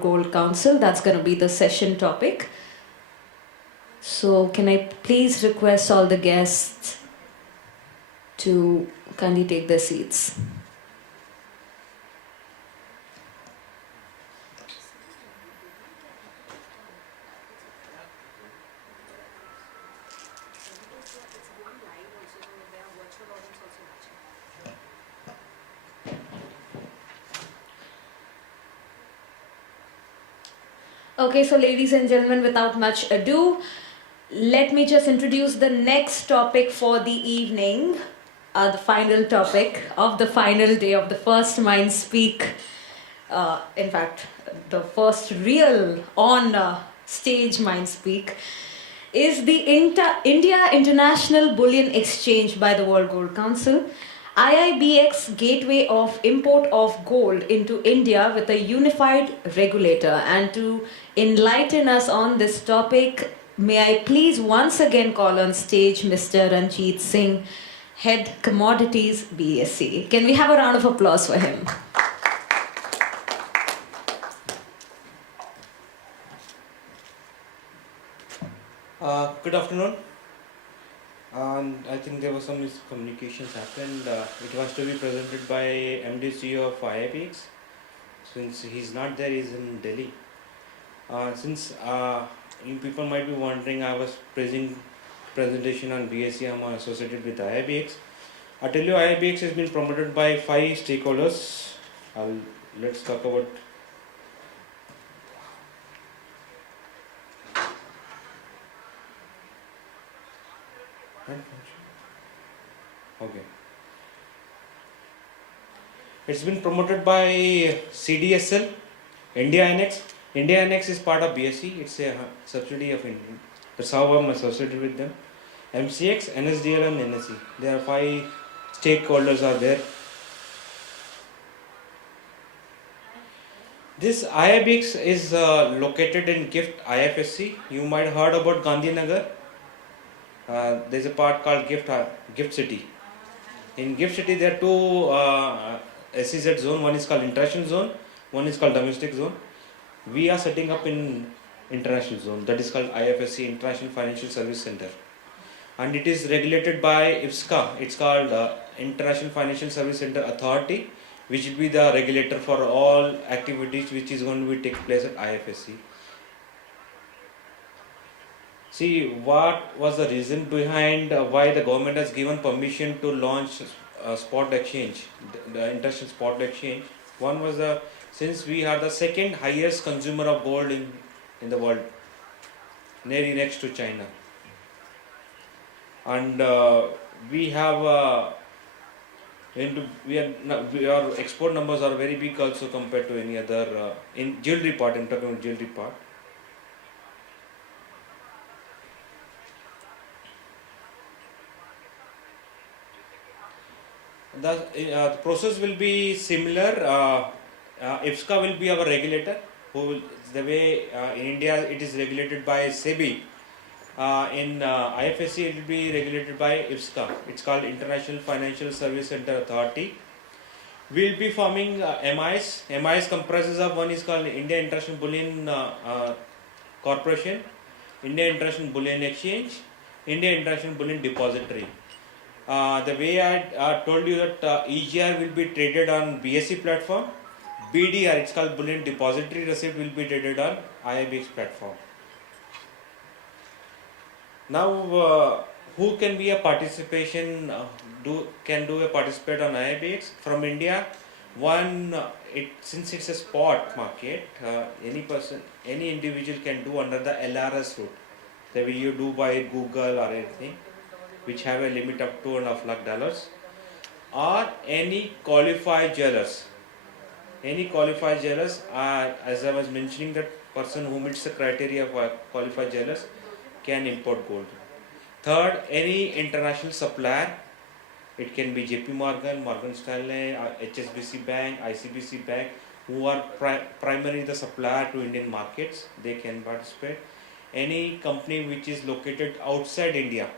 Gold Council. That's going to be the session topic. So can I please request all the guests to kindly take their seats. Okay, so ladies and gentlemen, without much ado, let me just introduce the next topic for the evening, the final topic of the final day of the first Mind Speak. In fact, the first real on stage Mind Speak is the India International Bullion Exchange by the World Gold Council. IIBX gateway of import of gold into India with a unified regulator. And to enlighten us on this topic, may I please once again call on stage Mr. Ranjit Singh, Head Commodities BSc. Can we have a round of applause for him? Good afternoon. I think there was some miscommunications happened. It was to be presented by MD CEO of IIBX. Since he's not there, he's in Delhi. Since you people might be wondering, I was presentation on BSc. I'm associated with IIBX. I tell you, IIBX has been promoted by 5 stakeholders. Let's talk about. Okay. It's been promoted by CDSL, India Annex. India Annex is part of BSc. It's a subsidiary of India. That's how I'm associated with them. MCX, NSDL and NSE. There are 5 stakeholders are there. This IIBX is located in GIFT IFSC. You might have heard about Gandhinagar. There's a part called GIFT City. In GIFT City, there are 2 SEZ zone. One is called international zone. One is called domestic zone. We are setting up in international zone. That is called IFSC, International Financial Service Center. And it is regulated by IFSCA. It's called International Financial Service Center Authority, which will be the regulator for all activities which is going to be take place at IFSC. See, what was the reason behind why the government has given permission to launch spot exchange, the international spot exchange? One was since we are the second highest consumer of gold in the world, nearly next to China, and we have our export numbers are very big also compared to any other in jewelry part. I'm talking about jewelry part. The process will be similar. IFSCA will be our regulator. The way in India it is regulated by SEBI. In IFSC it will be regulated by IFSCA. It's called International Financial Service Center Authority. We will be forming MIs. MIs comprises of one is called India International Bullion Corporation, India International Bullion Exchange, India International Bullion Depository. The way I told you that EGR will be traded on BSc platform, BDR, it's called Bullion Depository Receipt, will be traded on IIBX platform. Now, who can be a participation? Can do a participate on IIBX from India? One, since it's a spot market, any individual can do under the LRS route. The way you do by Google or anything, which have a limit of $2.5 lakh, or any qualified jewelers. Any qualified jewelers, as I was mentioning, that person who meets the criteria of qualified jewelers can import gold. Third, any international supplier. It can be JP Morgan, Morgan Stanley, HSBC Bank, ICBC Bank, who are primarily the supplier to Indian markets. They can participate. Any company which is located outside India,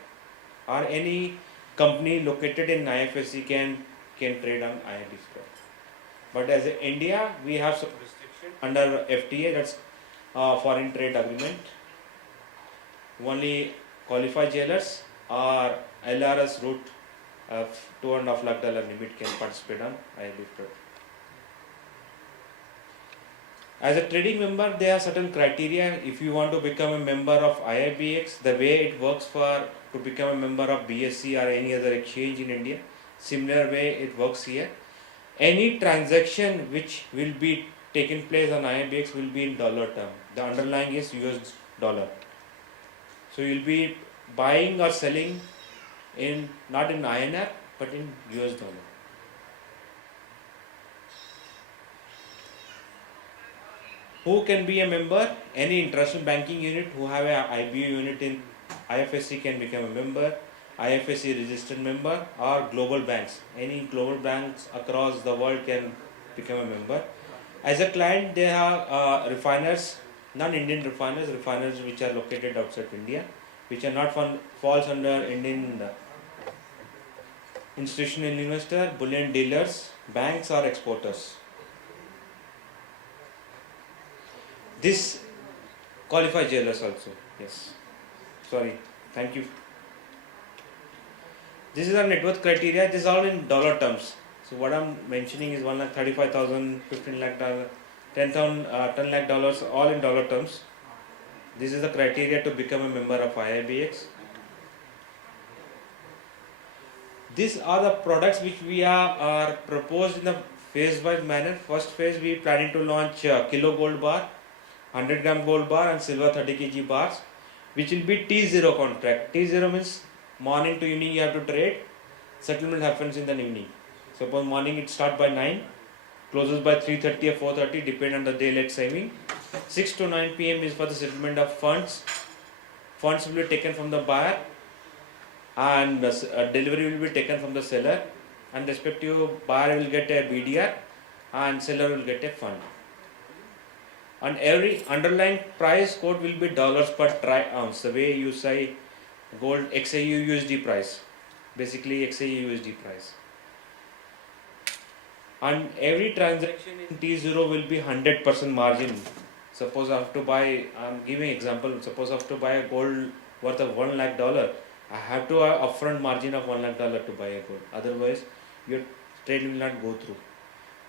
or any company located in IFSC can trade on IIBX. But as in India, we have some restrictions. under FTA, that's foreign trade agreement. Only qualified jailers or LRS route of $2.5 lakh limit can participate on IIBX. As a trading member, there are certain criteria. If you want to become a member of IIBX, the way it works for to become a member of BSE or any other exchange in India, similar way it works here. Any transaction which will be taken place on IIBX will be in dollar term. The underlying is US dollar. So you'll be buying or selling in not in INR but in US dollar. Who can be a member? Any international banking unit who have a IBU unit in IFSC can become a member, IFSC registered member, or global banks. Any global banks across the world can become a member. As a client, they have refiners, non-Indian refiners which are located outside India, which are not falls under Indian institutional investor, bullion dealers, banks, or exporters. This qualified jailers also. Yes. Sorry. Thank you. This is our net worth criteria. This is all in dollar terms. So what I'm mentioning is 1,35,000, 15 lakh dollar, 10,000, 10 lakh dollars, all in dollar terms. This is the criteria to become a member of IIBX. These are the products which we are proposed in the phase-wise manner. First phase, we planning to launch kilo gold bar, 100 gram gold bar and silver 30 kg bars, which will be T0 contract. T0 means morning to evening you have to trade. Settlement happens in the evening. Suppose morning it starts by 9, closes by 3:30 or 4:30, depend on the daylight saving. 6 to 9 p.m. is for the settlement of funds. Funds will be taken from the buyer and delivery will be taken from the seller, and respective buyer will get a BDR and seller will get a fund. And every underlying price code will be dollars per troy ounce. The way you say gold XAU USD price, basically XAU USD price. And every transaction in T0 will be 100% margin. Suppose I have to buy, I'm giving example, suppose I have to buy a gold worth of $1 lakh, I have to have upfront margin of $1 lakh to buy a gold. Otherwise, your trade will not go through.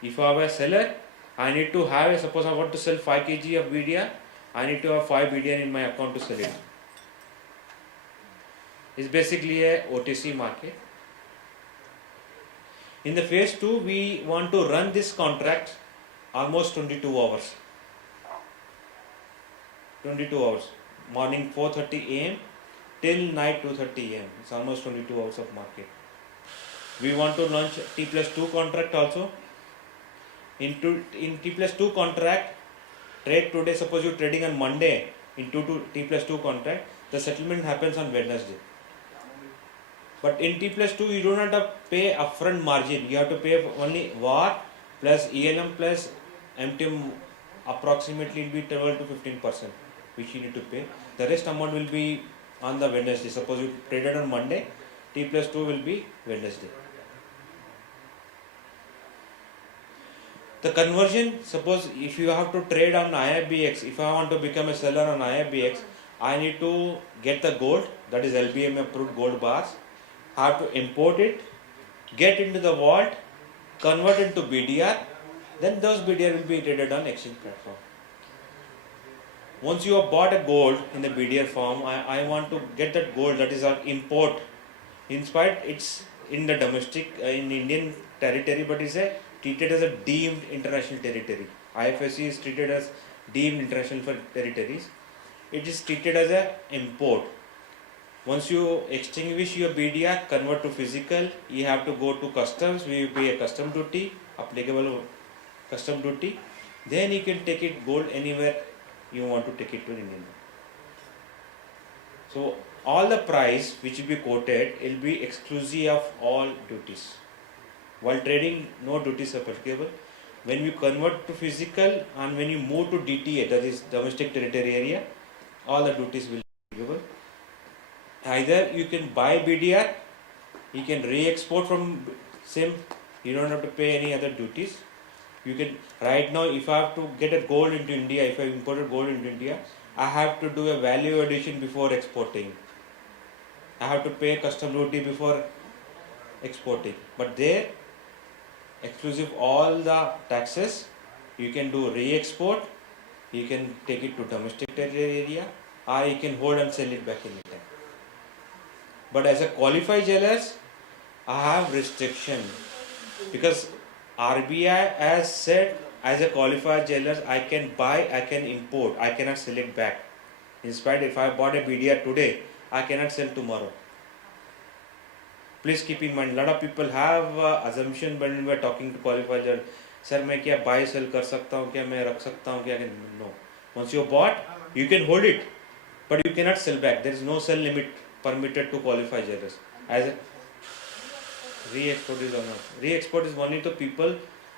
If I have a seller, I need to have, suppose I want to sell 5 kg of BDR, I need to have 5 BDR in my account to sell it. It's basically a OTC market. In the phase 2, we want to run this contract almost 22 hours. 22 hours. Morning 4:30 am till night 2:30 am. It's almost 22 hours of market. We want to launch T+2 contract also. In T+2 contract, trade today, suppose you're trading on Monday in T+2 contract, the settlement happens on Wednesday. But in T+2, you do not have to pay upfront margin. You have to pay only VAR plus ELM plus MTM, approximately will be 12 to 15%, which you need to pay. The rest amount will be on the Wednesday. Suppose you traded on Monday, T+2 will be Wednesday. The conversion, suppose if you have to trade on IIBX, if I want to become a seller on IIBX, I need to get the gold, that is LBM approved gold bars. I have to import it, get into the vault, convert into BDR, then those BDR will be traded on exchange platform. Once you have bought a gold in the BDR form, I want to get that gold, that is our import. In spite it's in the domestic, in Indian territory, but it's treated as a deemed international territory. IFSC is treated as deemed international territories. It is treated as an import. Once you extinguish your BDR, convert to physical, you have to go to customs, we pay a custom duty, applicable custom duty. Then you can take it gold anywhere you want to take it to India. So all the price which will be quoted will be exclusive of all duties. While trading, no duties are applicable. When you convert to physical and when you move to DTA, that is domestic territory area, all the duties will be applicable. Either you can buy BDR, you can re-export from same, you don't have to pay any other duties, You can, right now, if I have to get a gold into India, if I imported gold into India, I have to do a value addition before exporting. I have to pay custom duty before exporting. But there, exclusive all the taxes, you can do re-export, you can take it to domestic territory area, or you can hold and sell it back anytime. But as a qualified jewelers, I have restriction because RBI has said as a qualified jeweler I can buy, I can import, I cannot sell it back. In spite, if I bought a BDR today, I cannot sell tomorrow. Please keep in mind, lot of people have assumption when we are talking to qualified jeweler. Sir, मैं क्या buy sell कर सकता हूँ क्या मैं रख सकता हूँ क्या no. Once you bought, you can hold it, but you cannot sell back. There is no sell limit permitted to qualified jewelers. As a re-export is or not. Re-export is only to people,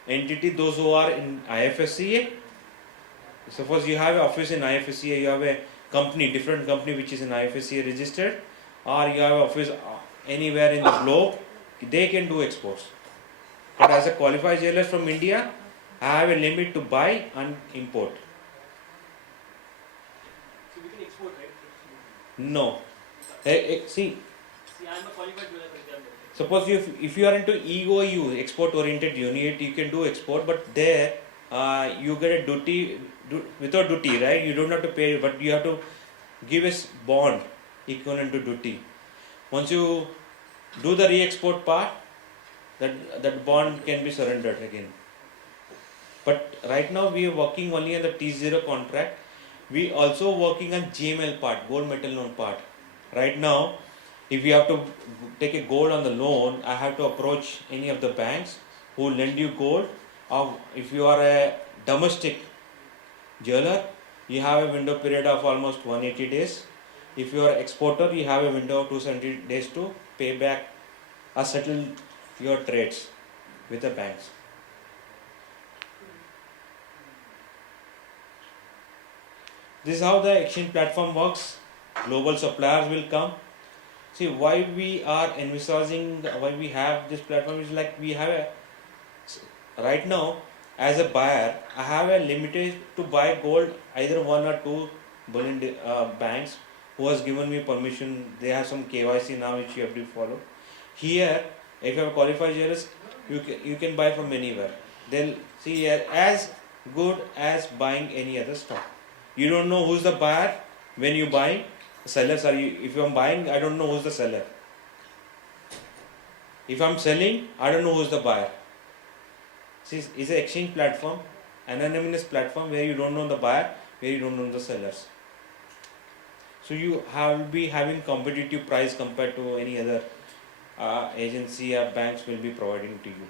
entity, those who are in IFSCA. Suppose you have an office in IFSCA, you have a company, different company which is in IFSCA registered, or you have an office anywhere in the globe, they can do exports. But as a qualified jeweler from India, I have a limit to buy and import. So we can export, right? No. See, I'm a qualified jeweler, for example. suppose if you are into EOU, export oriented unit, you can do export, but there you get a duty without duty, right? You don't have to pay, but you have to give a bond equivalent to duty. Once you do the re-export part, that bond can be surrendered again. But right now we are working only on the T0 contract. We also working on GML part, gold metal loan part. Right now, if you have to take a gold on the loan, I have to approach any of the banks who lend you gold. Or if you are a domestic jeweler, you have a window period of almost 180 days. If you are an exporter, you have a window of 270 days to pay back or settle your trades with the banks. This is how the exchange platform works. Global suppliers will come. See, why we are envisaging, why we have this platform is like we have a, right now as a buyer, I have a limited to buy gold either one or two bullion banks who has given me permission. They have some KYC now which you have to follow. Here, if you have qualified jewelers, you can buy from anywhere. They'll see as good as buying any other stock. You don't know who's the buyer when you buy. Sellers are you. If I'm buying, I don't know who's the seller. If I'm selling, I don't know who's the buyer. See, it's an exchange platform, anonymous platform where you don't know the buyer, where you don't know the sellers. So you will be having competitive price compared to any other agency or banks will be providing to you.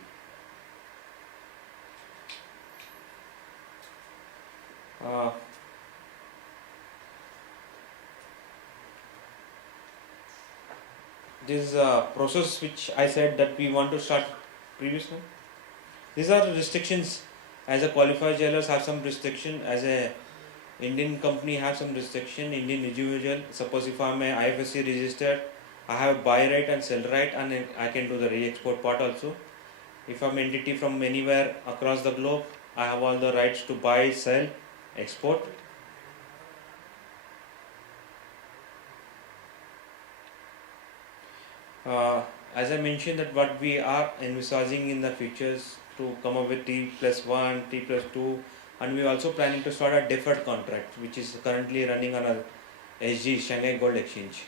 This process which I said that we want to start previously. These are restrictions. As a qualified jewelers have some restriction. As a Indian company have some restriction. Indian individual. Suppose if I'm a IFSC registered, I have buy right and sell right, and I can do the re-export part also. If I'm entity from anywhere across the globe, I have all the rights to buy, sell, export. As I mentioned that what we are envisaging in the futures to come up with T+1, T+2, and we are also planning to start a deferred contract which is currently running on a SG, Shanghai Gold Exchange.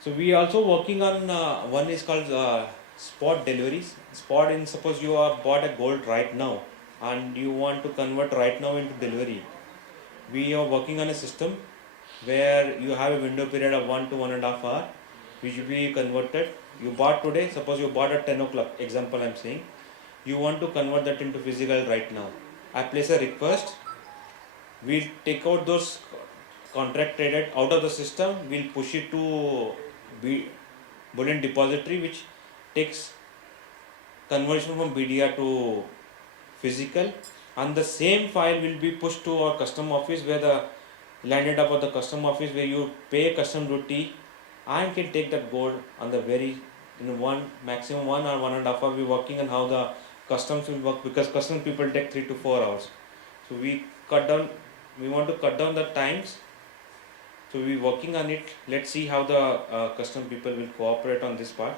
So we are also working on one is called spot deliveries. Spot in, suppose you are bought a gold right now and you want to convert right now into delivery. We are working on a system where you have a window period of 1 to 1.5 hours which will be converted. You bought today, suppose you bought at 10 o'clock, example I am saying. You want to convert that into physical right now. I place a request. We'll take out those contract traded out of the system. We'll push it to bullion depository which takes conversion from BDR to physical, and the same file will be pushed to our custom office where the landed up at the custom office where you pay custom duty and can take that gold on the very maximum 1 or 1.5 hour. We're working on how the customs will work because custom people take 3 to 4 hours. So we want to cut down the times. So we're working on it. Let's see how the custom people will cooperate on this part.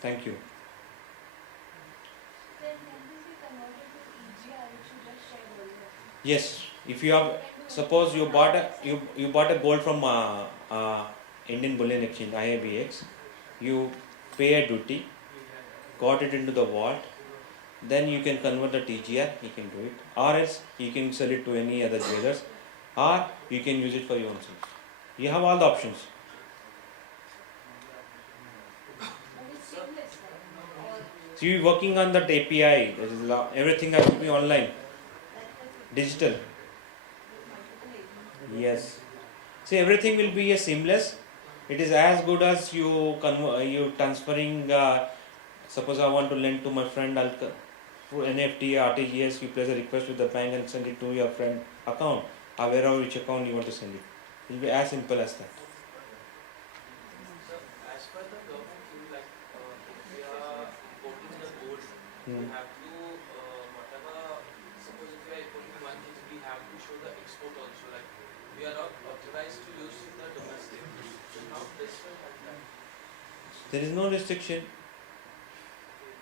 Thank you. Then can this be converted to EGR, which you just shared earlier? Yes, if you have, suppose you bought a gold from Indian Bullion Exchange IIBX, you pay a duty, got it into the vault, then you can convert the TGR, you can do it, or else you can sell it to any other jewelers, or you can use it for your own self. You have all the options. But it's seamless, right? Or So you're working on that API. That is everything has to be online, digital. with multiple agents. Yes. See, everything will be a seamless. It is as good as you transferring. Suppose I want to lend to my friend, through NFT, RTGS. You place a request with the bank and send it to your friend account, or wherever which account you want to send it. It will be as simple as that. So, as per the government rule, like if we are importing the gold, we have to whatever. Suppose if we are importing 1 kg, we have to show the export also. Like we are not authorized to use in the domestic. So now this will have that. There is no restriction.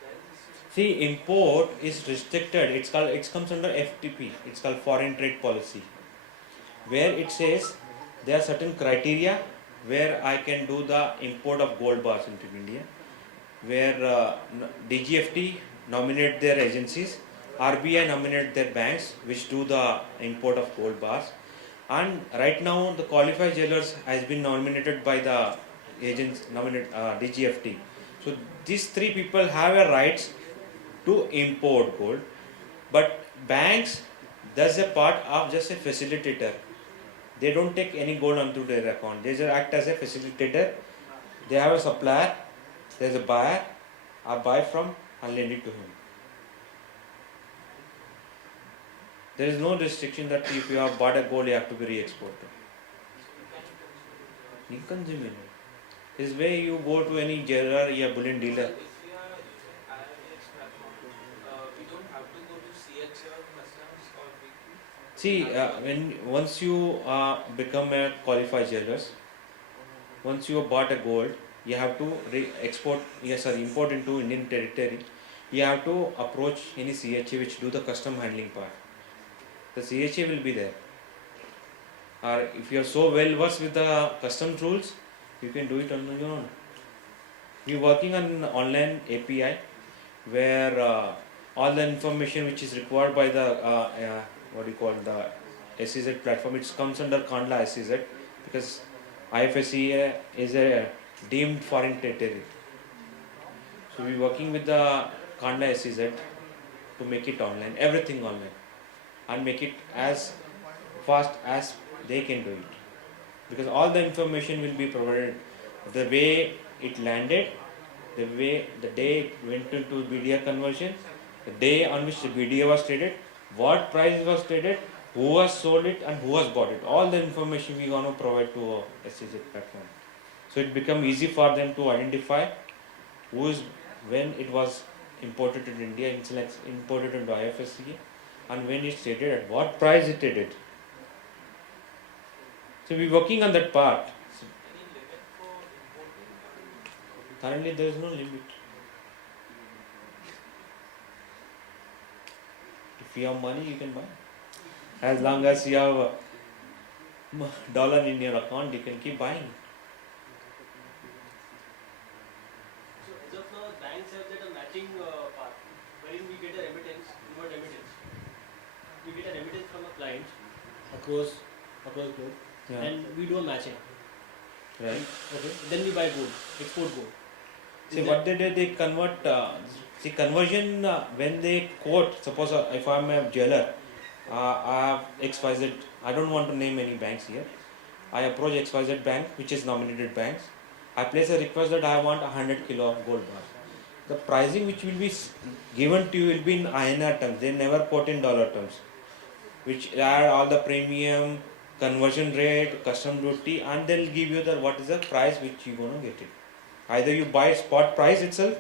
There is this. See, import is restricted. It comes under FTP. It's called Foreign Trade Policy, where it says there are certain criteria where I can do the import of gold bars into India, where DGFT nominate their agencies, RBI nominate their banks which do the import of gold bars, and right now the qualified jewelers has been nominated by the agents DGFT. So these three people have a rights to import gold, but banks does a part of just a facilitator. They don't take any gold onto their account. They just act as a facilitator. They have a supplier, there's a buyer, I buy from and lend it to him. There is no restriction that if you have bought a gold, you have to be re-exported. You consume it. This way you go to any jeweler or bullion dealer. If we are using IIBX platform, we don't have to go to CH or customs or we. See, once you become a qualified jewelers, once you have bought a gold, you have to import into Indian territory. You have to approach any CHA which do the custom handling part. The CHA will be there. Or if you are so well versed with the customs rules, you can do it on your own. We are working on an online API where all the information which is required by the the SEZ platform, it comes under Kandla SEZ because IFSC is a deemed foreign territory. So we are working with the Kandla SEZ to make it online, everything online, and make it as fast as they can do it. Because all the information will be provided, the way it landed, the day it went into BDR conversion, the day on which the BDA was traded, what price was traded, who has sold it and who has bought it. All the information we are going to provide to a SEZ platform. So it becomes easy for them to identify when it was imported in India, it's like imported into IFSC, and when it's traded, at what price it traded. So we're working on that part. So Any limit for importing? currently there is no limit. If you have money, you can buy. As long as you have dollar in your account, you can keep buying. So as of now, banks have that a matching part, wherein we get a remittance, inward remittance. We get a remittance from a client across globe, Yeah. and we do a matching. Right. Okay. Then we buy gold, export gold. See what they did, they convert. Conversion when they quote. Suppose if I'm a jeweler, I have XYZ. I don't want to name any banks here. I approach XYZ bank, which is nominated banks. I place a request that I want 100 kilo of gold bar. The pricing which will be given to you will be in INR terms. They never quote in dollar terms. which add all the premium, conversion rate, custom duty, and they'll give you the what is the price which you gonna get it. Either you buy spot price itself,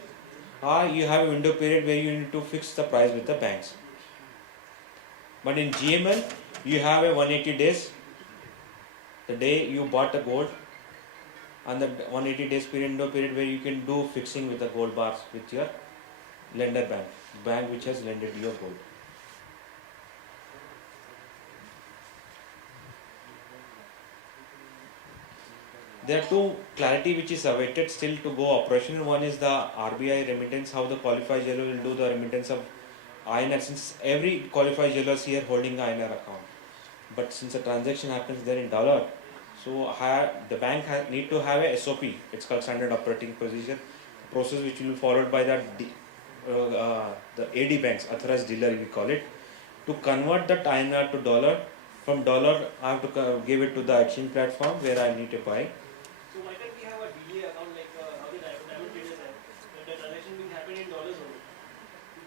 or you have a window period where you need to fix the price with the banks. But in GML, you have a 180 days. The day you bought the gold, and the 180 days window period where you can do fixing with the gold bars with your lender bank which has lended your gold. There are two clarity which is awaited still to go operational. One is the RBI remittance, how the qualified jeweler will do the remittance of INR, since every qualified jeweler is here holding INR account. But since the transaction happens there in dollar, so the bank need to have a SOP. It's called standard operating procedure process, which will be followed by the AD banks, authorized dealer we call it, to convert that INR to dollar. From dollar, I have to give it to the exchange platform where I need to buy. So why can't we have a DA account like how the diamond traders have? That the transaction being happened in dollars only.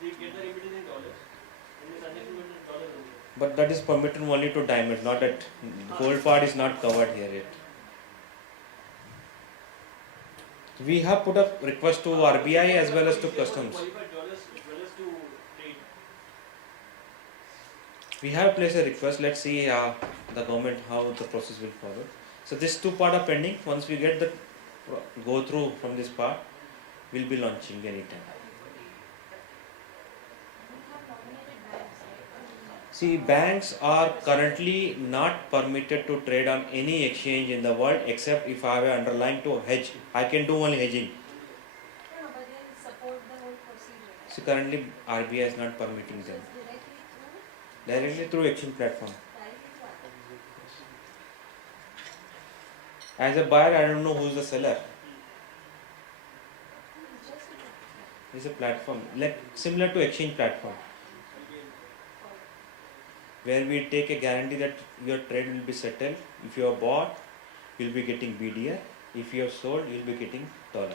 They get the remittance in dollars, and the transaction goes in dollars only. But that is permitted only to diamonds, not at gold part is not covered here yet. We have put a request to RBI as well as to customs. Qualified dollars to trade. We have placed a request. Let's see the government how the process will follow. So this two part are pending. Once we get the go through from this part, we'll be launching anytime. See, banks are currently not permitted to trade on any exchange in the world except if I have an underlying to hedge. I can do only hedging. No, but they support the whole procedure. Right? So currently RBI is not permitting them. Directly through exchange platform. As a buyer, I don't know who's the seller. It's a platform like similar to exchange platform, where we take a guarantee that your trade will be settled. If you have bought, you'll be getting BDR. If you have sold, you'll be getting dollar.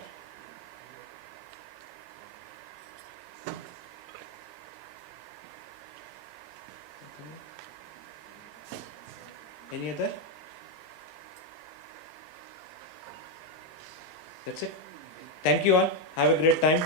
Any other? That's it. Thank you all. Have a great time.